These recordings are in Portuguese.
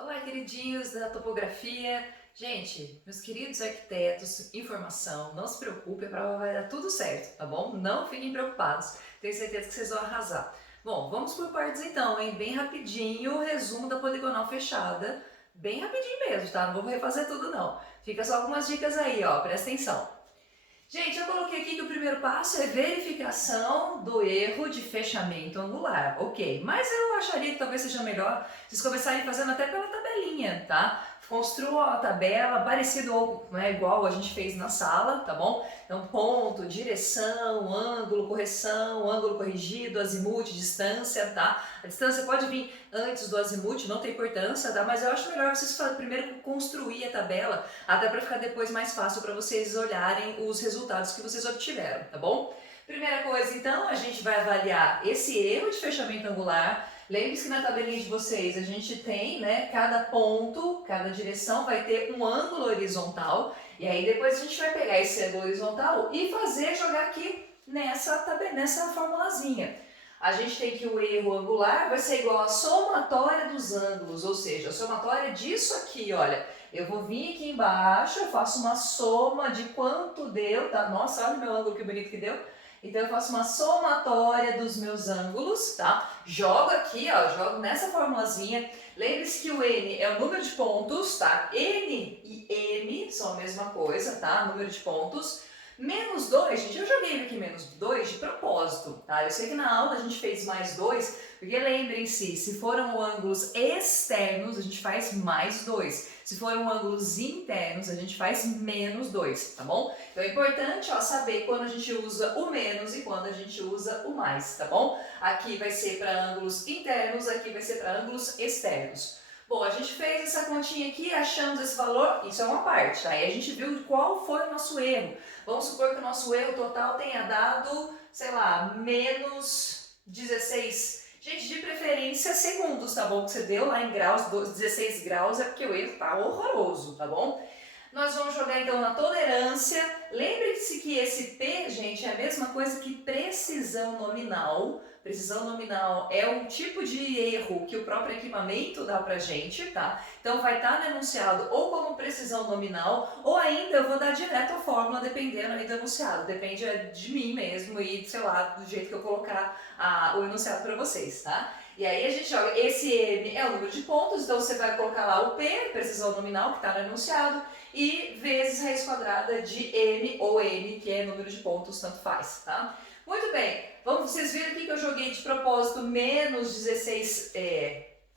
Olá, queridinhos da topografia. Gente, meus queridos arquitetos, informação, não se preocupem, a prova vai dar tudo certo, tá bom? Não fiquem preocupados, tenho certeza que vocês vão arrasar. Bom, vamos por partes então, hein? Bem rapidinho, o resumo da poligonal fechada, bem rapidinho mesmo, tá? Não vou refazer tudo não. Fica só algumas dicas aí, ó, presta atenção. Gente, eu coloquei aqui que o primeiro passo é verificação do erro de fechamento angular, ok. Mas eu acharia que talvez seja melhor vocês começarem fazendo até pela tabelinha, tá? Construam a tabela parecido ou igual a gente fez na sala, tá bom? Então, ponto, direção, ângulo corrigido, azimuth, distância, tá? A distância pode vir antes do azimuth, não tem importância, tá? Mas eu acho melhor vocês primeiro construir a tabela, até para ficar depois mais fácil para vocês olharem os resultados que vocês obtiveram, tá bom? Primeira coisa, então, a gente vai avaliar esse erro de fechamento angular. Lembre-se que na tabelinha de vocês a gente tem, né, cada ponto, cada direção vai ter um ângulo horizontal, e aí depois a gente vai pegar esse ângulo horizontal e jogar aqui nessa formulazinha. A gente tem que o erro angular vai ser igual à somatória dos ângulos, ou seja, a somatória disso aqui, olha. Eu vou vir aqui embaixo, eu faço uma soma de quanto deu, tá? Nossa, olha o meu ângulo que bonito que deu. Então eu faço uma somatória dos meus ângulos, tá? Jogo aqui, ó, jogo nessa formulazinha. Lembre-se que o N é o número de pontos, tá? N e M são a mesma coisa, tá? Número de pontos. Menos 2, gente, eu joguei aqui menos 2 de propósito, tá? Eu sei que na aula a gente fez mais 2, porque lembrem-se, se foram ângulos externos, a gente faz mais 2. Se foram ângulos internos, a gente faz menos 2, tá bom? Então é importante, ó, saber quando a gente usa o menos e quando a gente usa o mais, tá bom? Aqui vai ser para ângulos internos, aqui vai ser para ângulos externos. Bom, a gente fez essa continha aqui, achamos esse valor, isso é uma parte, aí a gente viu qual foi o nosso erro. Vamos supor que o nosso erro total tenha dado, sei lá, menos 16. Gente, de preferência segundos, tá bom? Que você deu lá em graus, 16 graus, é porque o erro tá horroroso, tá bom? Nós vamos jogar então na tolerância. Lembre-se que esse P, gente, é a mesma coisa que precisão nominal. Precisão nominal é um tipo de erro que o próprio equipamento dá pra gente, tá? Então vai estar no enunciado ou como precisão nominal, ou ainda eu vou dar direto a fórmula dependendo aí do enunciado. Depende de mim mesmo e, sei lá, do jeito que eu colocar o enunciado para vocês, tá? E aí a gente joga, esse M é o número de pontos, então você vai colocar lá o P, precisão nominal, que está no enunciado, e vezes raiz quadrada de M ou M, que é número de pontos, tanto faz, tá? Muito bem, vocês viram aqui que eu joguei de propósito menos 16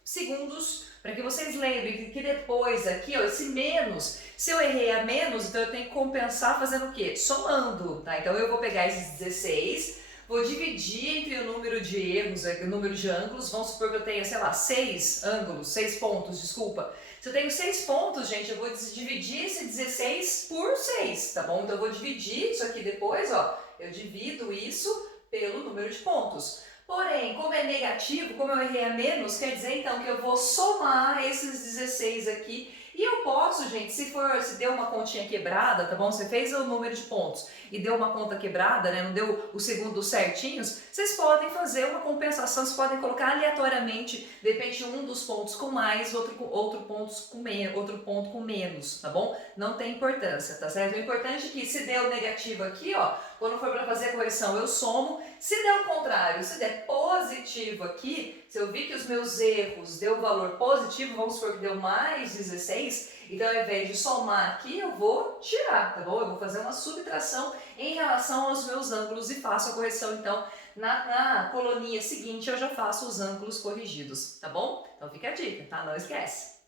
segundos, para que vocês lembrem que depois aqui, ó, esse menos, se eu errei a menos, então eu tenho que compensar fazendo o quê? Somando, tá? Então eu vou pegar esses 16, vou dividir entre o número de erros, o número de ângulos, vamos supor que eu tenha, sei lá, 6 ângulos, 6 pontos, desculpa. Se eu tenho 6 pontos, gente, eu vou dividir esse 16 por 6, tá bom? Então eu vou dividir isso aqui depois, ó, eu divido isso pelo número de pontos. Porém, como é negativo, como eu errei a menos, quer dizer então que eu vou somar esses 16 aqui. E eu posso, gente, se deu uma continha quebrada, tá bom? Você fez o número de pontos e deu uma conta quebrada, né? Não deu os segundos certinhos, vocês podem fazer uma compensação, vocês podem colocar aleatoriamente, de repente um dos pontos com mais, outro ponto com menos, tá bom? Não tem importância, tá certo? O importante é que se deu negativo aqui, ó, quando for para fazer a correção eu somo. Se der o contrário, se der positivo aqui, se eu vi que os meus erros deu valor positivo, vamos supor que deu mais 16, então ao invés de somar aqui, eu vou tirar, tá bom? Eu vou fazer uma subtração em relação aos meus ângulos e faço a correção, então, na coluninha seguinte eu já faço os ângulos corrigidos, tá bom? Então fica a dica, tá? Não esquece.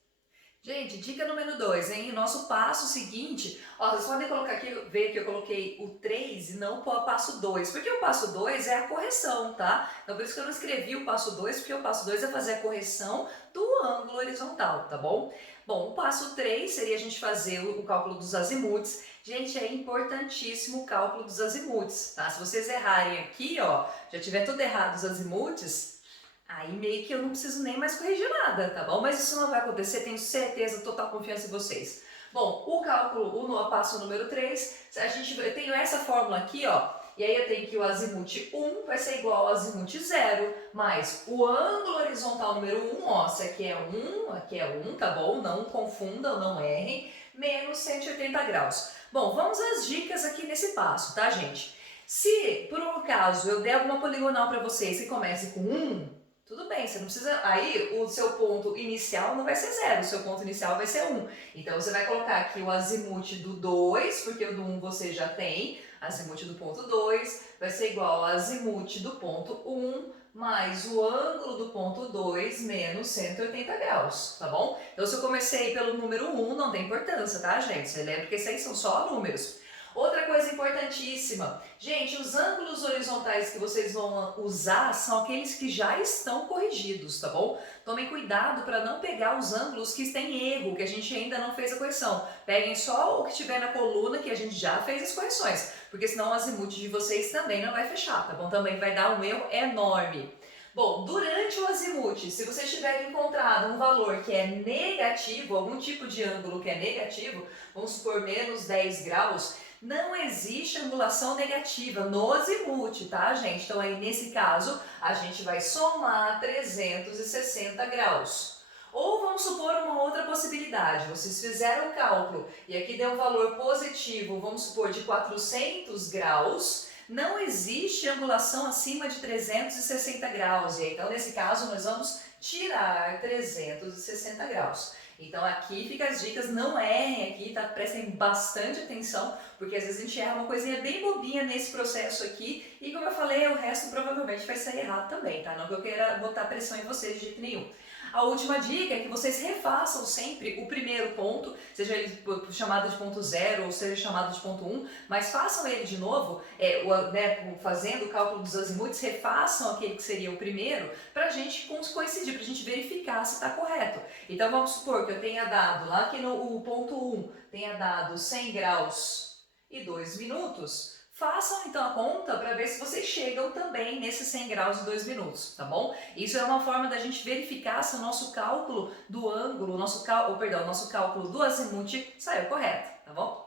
Gente, dica número 2, hein? Nosso passo seguinte, ó, vocês podem colocar aqui, ver que eu coloquei o 3 e não o passo 2, porque o passo 2 é a correção, tá? Então por isso que eu não escrevi o passo 2, porque o passo 2 é fazer a correção do ângulo horizontal, tá bom? Bom, o passo 3 seria a gente fazer o cálculo dos azimuths. Gente, é importantíssimo o cálculo dos azimuths, tá? Se vocês errarem aqui, ó, já tiver tudo errado os azimuths, aí meio que eu não preciso nem mais corrigir nada, tá bom? Mas isso não vai acontecer, tenho certeza, total confiança em vocês. Bom, o cálculo, o passo número 3, eu tenho essa fórmula aqui, ó, E aí eu tenho que o azimuth 1 vai ser igual ao azimuth 0, mais o ângulo horizontal número 1, ó, se aqui é 1, aqui é 1, tá bom? Não confundam, não errem, menos 180 graus. Bom, vamos às dicas aqui nesse passo, tá, gente? Se, por um acaso, eu der alguma poligonal para vocês que comece com 1, tudo bem, você não precisa... Aí, o seu ponto inicial não vai ser 0, o seu ponto inicial vai ser 1. Então, você vai colocar aqui o azimuth do 2, porque o do 1 você já tem. Azimuth do ponto 2 vai ser igual ao azimuth do ponto 1 mais o ângulo do ponto 2 menos 180 graus, tá bom? Então, se eu comecei pelo número 1, não tem importância, tá, gente? Você lembra que esses aí são só números. Outra coisa importantíssima, gente, os ângulos horizontais que vocês vão usar são aqueles que já estão corrigidos, tá bom? Tomem cuidado para não pegar os ângulos que têm erro, que a gente ainda não fez a correção. Peguem só o que tiver na coluna que a gente já fez as correções, porque senão o azimuth de vocês também não vai fechar, tá bom? Também vai dar um erro enorme. Bom, durante o azimuth, se vocês tiverem encontrado um valor que é negativo, algum tipo de ângulo que é negativo, vamos supor menos 10 graus, não existe angulação negativa no azimuth, tá, gente? Então, aí, nesse caso, a gente vai somar 360 graus. Ou vamos supor uma outra possibilidade, vocês fizeram o cálculo e aqui deu um valor positivo, vamos supor, de 400 graus, não existe angulação acima de 360 graus. E aí, então, nesse caso, nós vamos tirar 360 graus. Então aqui fica as dicas, não errem aqui, tá? Prestem bastante atenção, porque às vezes a gente erra uma coisinha bem bobinha nesse processo aqui e como eu falei, o resto provavelmente vai sair errado também, tá? Não que eu queira botar pressão em vocês de jeito nenhum. A última dica é que vocês refaçam sempre o primeiro ponto, seja ele chamado de ponto 0 ou seja chamado de ponto 1, mas façam ele de novo, fazendo o cálculo dos azimuths, refaçam aquele que seria o primeiro, para a gente coincidir, para a gente verificar se está correto. Então vamos supor que eu tenha dado, lá que no ponto 1, tenha dado 100 graus e 2 minutos, façam então a conta para ver se vocês chegam também nesses 100 graus e 2 minutos, tá bom? Isso é uma forma da gente verificar se o nosso cálculo do ângulo, nosso cálculo do azimuth saiu correto, tá bom?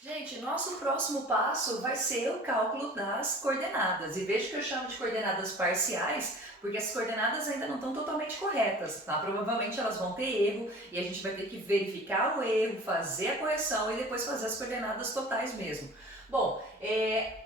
Gente, nosso próximo passo vai ser o cálculo das coordenadas. E veja que eu chamo de coordenadas parciais, porque as coordenadas ainda não estão totalmente corretas, tá? Provavelmente elas vão ter erro e a gente vai ter que verificar o erro, fazer a correção e depois fazer as coordenadas totais mesmo. Bom, é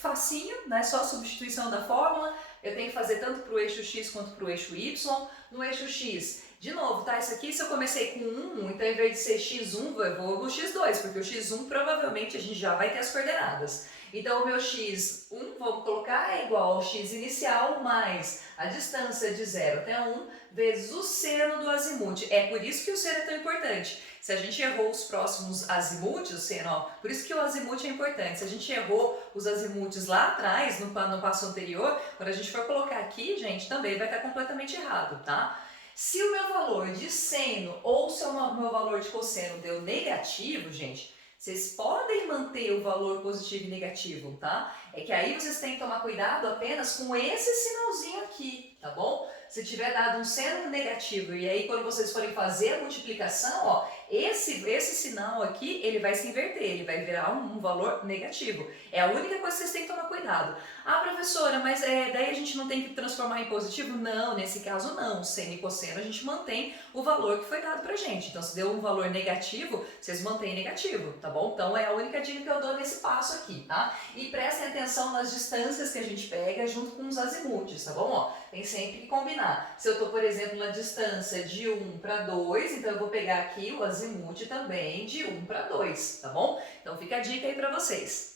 facinho, né? Só a substituição da fórmula. Eu tenho que fazer tanto para o eixo x quanto para o eixo y. No eixo x, de novo, tá? Isso aqui, se eu comecei com 1, então em vez de ser x1, eu vou no x2, porque o x1 provavelmente a gente já vai ter as coordenadas. Então o meu x1, vamos colocar, é igual ao x inicial mais a distância de 0 até 1 vezes o seno do azimuth. É por isso que o seno é tão importante. Se a gente errou os próximos azimuths, o seno, ó, por isso que o azimuth é importante. Se a gente errou os azimuths lá atrás, no passo anterior, quando a gente for colocar aqui, gente, também vai estar completamente errado, tá? Se o meu valor de seno ou se o meu valor de cosseno deu negativo, gente, vocês podem manter o valor positivo e negativo, tá? É que aí vocês têm que tomar cuidado apenas com esse sinalzinho aqui, tá bom? Se tiver dado um seno negativo e aí quando vocês forem fazer a multiplicação, ó, esse sinal aqui, ele vai se inverter, ele vai virar um valor negativo. É a única coisa que vocês têm que tomar cuidado. Ah, professora, mas daí a gente não tem que transformar em positivo? Não, nesse caso não. Seno e cosseno a gente mantém o valor que foi dado pra gente. Então, se deu um valor negativo, vocês mantêm negativo, tá bom? Então, é a única dica que eu dou nesse passo aqui, tá? E prestem atenção nas distâncias que a gente pega junto com os azimuths, tá bom? Ó, tem sempre que combinar. Se eu tô, por exemplo, na distância de 1 para 2, então eu vou pegar aqui o azimuth também de 1 para 2, tá bom? Então, fica a dica aí pra vocês.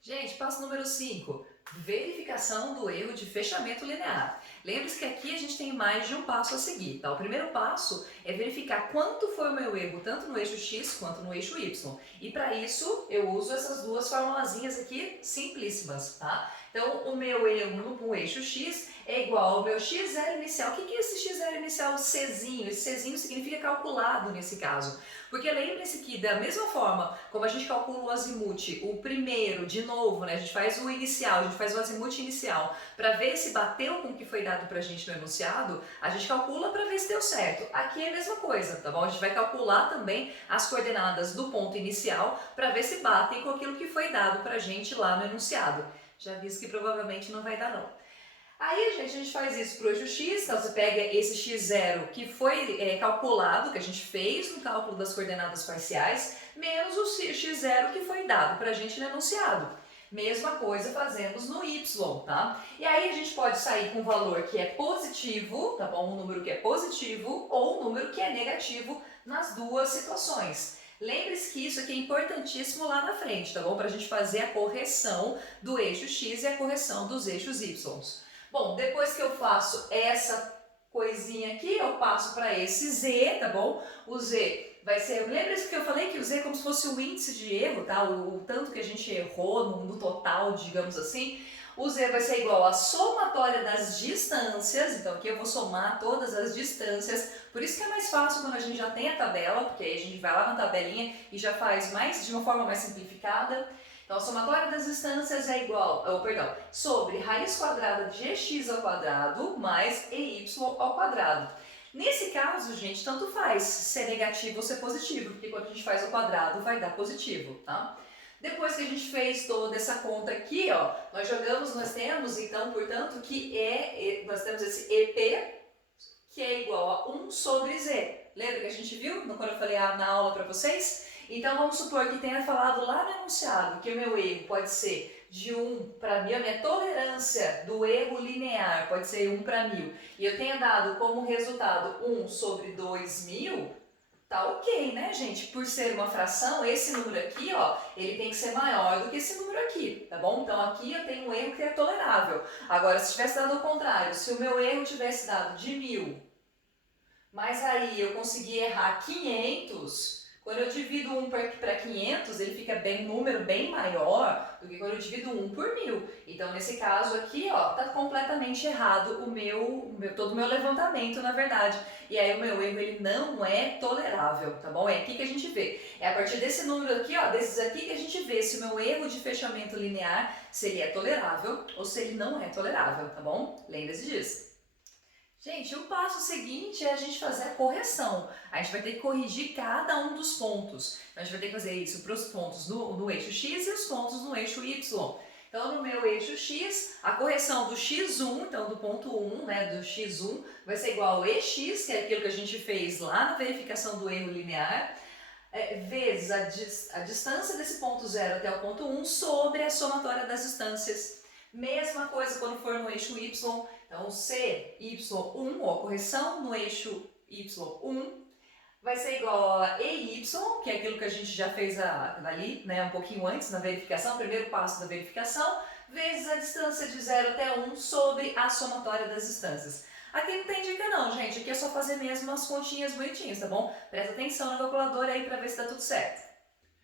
Gente, passo número 5, verificação do erro de fechamento linear. Lembre-se que aqui a gente tem mais de um passo a seguir, tá? O primeiro passo é verificar quanto foi o meu erro, tanto no eixo X quanto no eixo Y. E para isso eu uso essas duas formulazinhas aqui simplíssimas, tá? Então o meu erro no eixo X é igual ao meu x0 inicial. O que é esse x0 inicial? O Czinho. Esse Czinho significa calculado nesse caso. Porque lembre-se que da mesma forma como a gente calcula o azimuth, o primeiro, de novo, né? A gente faz o inicial, a gente faz faz o azimuth inicial para ver se bateu com o que foi dado para a gente no enunciado, a gente calcula para ver se deu certo. Aqui é a mesma coisa, tá bom? A gente vai calcular também as coordenadas do ponto inicial para ver se batem com aquilo que foi dado para a gente lá no enunciado. Já aviso que provavelmente não vai dar não. Aí, gente, a gente faz isso para o eixo x, então você pega esse x0 que foi calculado, que a gente fez no cálculo das coordenadas parciais, menos o x0 que foi dado para a gente no enunciado. Mesma coisa fazemos no y, tá? E aí a gente pode sair com um valor que é positivo, tá bom? Um número que é positivo ou um número que é negativo nas duas situações. Lembre-se que isso aqui é importantíssimo lá na frente, tá bom? Para a gente fazer a correção do eixo x e a correção dos eixos y. Bom, depois que eu faço essa coisinha aqui, eu passo para esse z, tá bom? O z vai ser, lembra-se que eu falei que o z é como se fosse o índice de erro, tá? O tanto que a gente errou no total, digamos assim. O z vai ser igual à somatória das distâncias, então aqui eu vou somar todas as distâncias, por isso que é mais fácil quando a gente já tem a tabela, porque aí a gente vai lá na tabelinha e já faz de uma forma mais simplificada. Então, a somatória das distâncias é igual, sobre raiz quadrada de ex ao quadrado mais ey ao quadrado. Nesse caso, gente, tanto faz ser negativo ou ser positivo, porque quando a gente faz o quadrado vai dar positivo, tá? Depois que a gente fez toda essa conta aqui, ó, nós temos, então, portanto, nós temos esse EP, que é igual a 1 sobre z. Lembra que a gente viu quando eu falei na aula para vocês? Então, vamos supor que tenha falado lá no enunciado que o meu erro pode ser de 1 para 1000, a minha tolerância do erro linear pode ser 1 para 1000, e eu tenha dado como resultado 1 sobre 2000, tá ok, né, gente? Por ser uma fração, esse número aqui, ó, ele tem que ser maior do que esse número aqui, tá bom? Então, aqui eu tenho um erro que é tolerável. Agora, se tivesse dado ao contrário, se o meu erro tivesse dado de 1000, mas aí eu consegui errar 500... Quando eu divido 1 para 500, ele fica um número bem maior do que quando eu divido 1 por 1000. Então, nesse caso aqui, ó, tá completamente errado todo o meu levantamento, na verdade. E aí o meu erro, ele não é tolerável, tá bom? É aqui que a gente vê. É a partir desse número aqui, ó, desses aqui que a gente vê se o meu erro de fechamento linear, se ele é tolerável ou se ele não é tolerável, tá bom? Lembre-se disso. Gente, o passo seguinte é a gente fazer a correção. A gente vai ter que corrigir cada um dos pontos. Então, a gente vai ter que fazer isso para os pontos no eixo x e os pontos no eixo y. Então, no meu eixo x, a correção do x1, então do ponto 1, né, do x1, vai ser igual ao ex, que é aquilo que a gente fez lá na verificação do erro linear, vezes a distância desse ponto 0 até o ponto 1 sobre a somatória das distâncias. Mesma coisa quando for no eixo y. Então, CY1, ou a correção no eixo Y1, vai ser igual a EY, que é aquilo que a gente já fez ali, né, um pouquinho antes, na verificação, primeiro passo da verificação, vezes a distância de 0 até 1 sobre a somatória das distâncias. Aqui não tem dica não, gente, aqui é só fazer mesmo as continhas bonitinhas, tá bom? Presta atenção na calculadora aí para ver se dá tudo certo.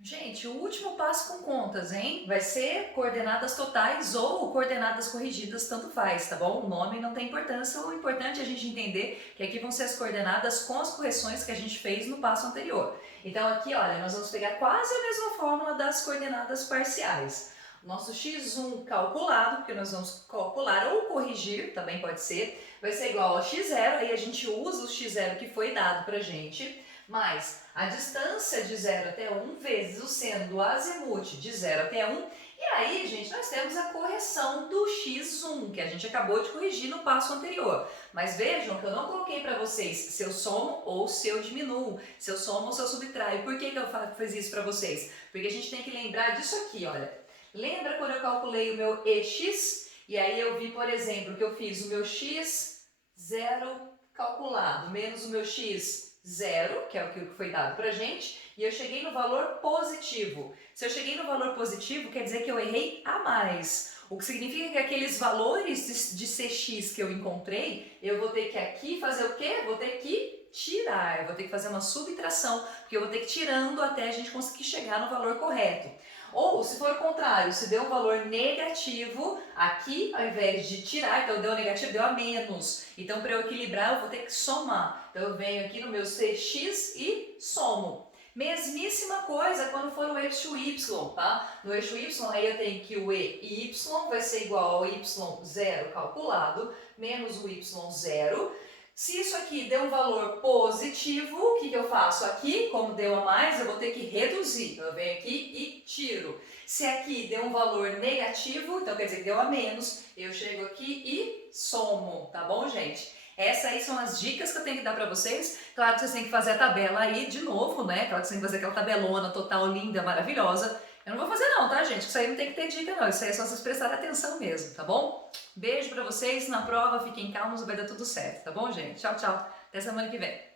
Gente, o último passo com contas, hein? Vai ser coordenadas totais ou coordenadas corrigidas, tanto faz, tá bom? O nome não tem importância, o importante é a gente entender que aqui vão ser as coordenadas com as correções que a gente fez no passo anterior. Então aqui, olha, nós vamos pegar quase a mesma fórmula das coordenadas parciais. O nosso x1 calculado, porque nós vamos calcular ou corrigir, também pode ser, vai ser igual a x0, aí a gente usa o x0 que foi dado pra gente, mais a distância de 0 até 1 vezes o seno do azimuth de 0 até 1. E aí, gente, nós temos a correção do x1, que a gente acabou de corrigir no passo anterior. Mas vejam que eu não coloquei para vocês se eu somo ou se eu diminuo, se eu somo ou se eu subtraio. Por que eu fiz isso para vocês? Porque a gente tem que lembrar disso aqui, olha. Lembra quando eu calculei o meu ex? E aí eu vi, por exemplo, que eu fiz o meu x0 calculado menos o meu x0, que é o que foi dado pra gente, e eu cheguei no valor positivo. Se eu cheguei no valor positivo, quer dizer que eu errei a mais. O que significa que aqueles valores de cx que eu encontrei, eu vou ter que aqui fazer o quê? Vou ter que tirar, eu vou ter que fazer uma subtração, porque eu vou ter que ir tirando até a gente conseguir chegar no valor correto. Ou, se for o contrário, se deu um valor negativo, aqui, ao invés de tirar, então deu negativo, deu a menos. Então, para eu equilibrar, eu vou ter que somar. Então, eu venho aqui no meu cx e somo. Mesmíssima coisa quando for no eixo y, tá? No eixo y, aí eu tenho que o EY vai ser igual ao y0 calculado, menos o y0. Se isso aqui deu um valor positivo, o que eu faço aqui? Como deu a mais, eu vou ter que reduzir. Eu venho aqui e tiro. Se aqui deu um valor negativo, então quer dizer que deu a menos, eu chego aqui e somo, tá bom, gente? Essas aí são as dicas que eu tenho que dar para vocês. Claro que vocês têm que fazer a tabela aí de novo, né? Claro que vocês têm que fazer aquela tabelona total, linda, maravilhosa. Eu não vou fazer não, tá, gente? Isso aí não tem que ter dica não, isso aí é só vocês prestarem atenção mesmo, tá bom? Beijo pra vocês, na prova, fiquem calmos, vai dar tudo certo, tá bom, gente? Tchau, tchau. Até semana que vem.